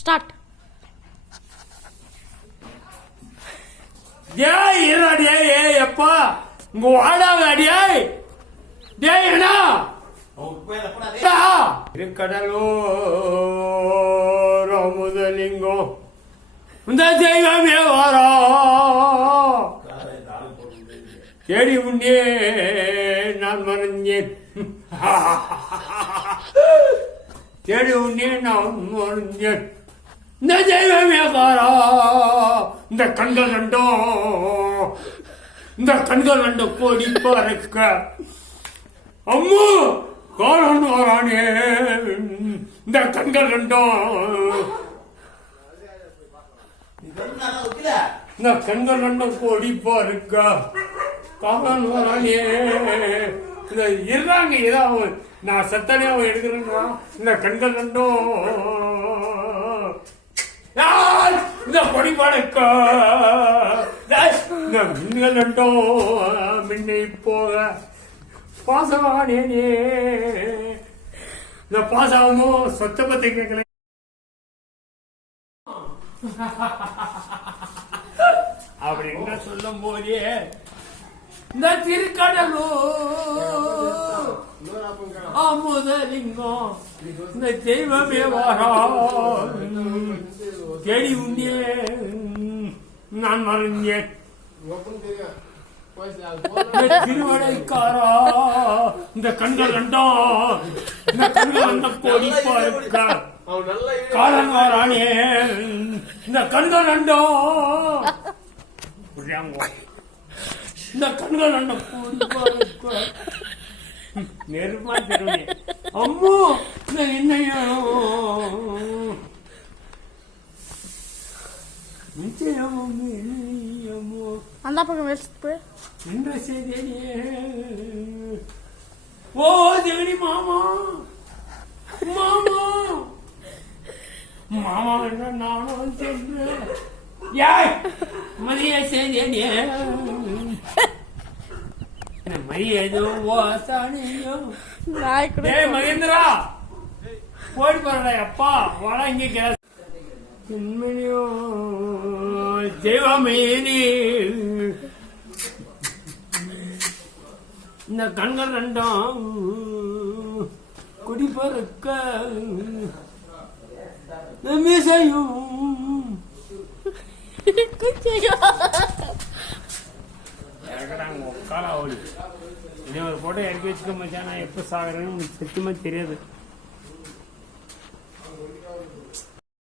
Start. டேய் இருடா டேய். ஏய் அப்பா இங்க வாடாங்க டேய். டேய் என்ன கடலோ முதலிங்கம் இந்த தெய்வமே வாரா தேடி உண்டே நான் மறைஞ்சேன். தேடி உண்டே நான் மறைஞ்சேன். இந்த தெய்வமே வாரா இந்த கண்கள் ரெண்டும் இந்த கண்கள் ரெண்டும் கோடி பறக்க அம்மு காரணம் வரானே இந்த கண்கள் ரெண்டும் இந்த கண்கள் ரெண்டும் கோடி பறக்க காரணம் வரானே. இந்த இருறாங்க ஏதாவது நான் சத்தனையாக எடுக்கிறேன்னா இந்த கண்கள் ரெண்டும் இந்த கொடி பறக்க இந்த மின்கள் ரெண்டும் மின்னை போக பாசமானேனே. இந்த பாசமும் சொத்த பத்தி கேட்கல. அப்படின்னு சொல்லும் போதே இந்த திருக்கடலோ முதலிங்கம் இந்த தெய்வமே வாரா தேடி உண்டே நான் மறைஞ்சேன். திருவடைக்காரா இந்த கண்கள் ரெண்டும் இந்த கண்கள் ரெண்ட கோடி பார்க்க காலம் வாரானே இந்த கண்கள் ரெண்டும் இந்த கண்கள் ரெண்ட கோடி பார்க்க நெருமா தெருவே அம்மோ இந்த என்னையோ அந்த பக்கம் வச்சுட்டு ஓ தேவனி மாமா மாமா மாமா என்ன நானும் சென்றேன். யாய் மதிய செய்தேனே மதிய மகேந்திரா போயிட்டு போறடா அப்பா வாடா இங்க உண்மையோ தெய்வமேனி இந்த கண்கள் ரெண்டும் குடி பறக்க மீசையும் காலாவளி இன்னும் ஒரு போட்டோ இறக்கி வச்சுக்க மச்சான். நான் எப்போ சாகுறேன்னு சத்தியமா தெரியாது.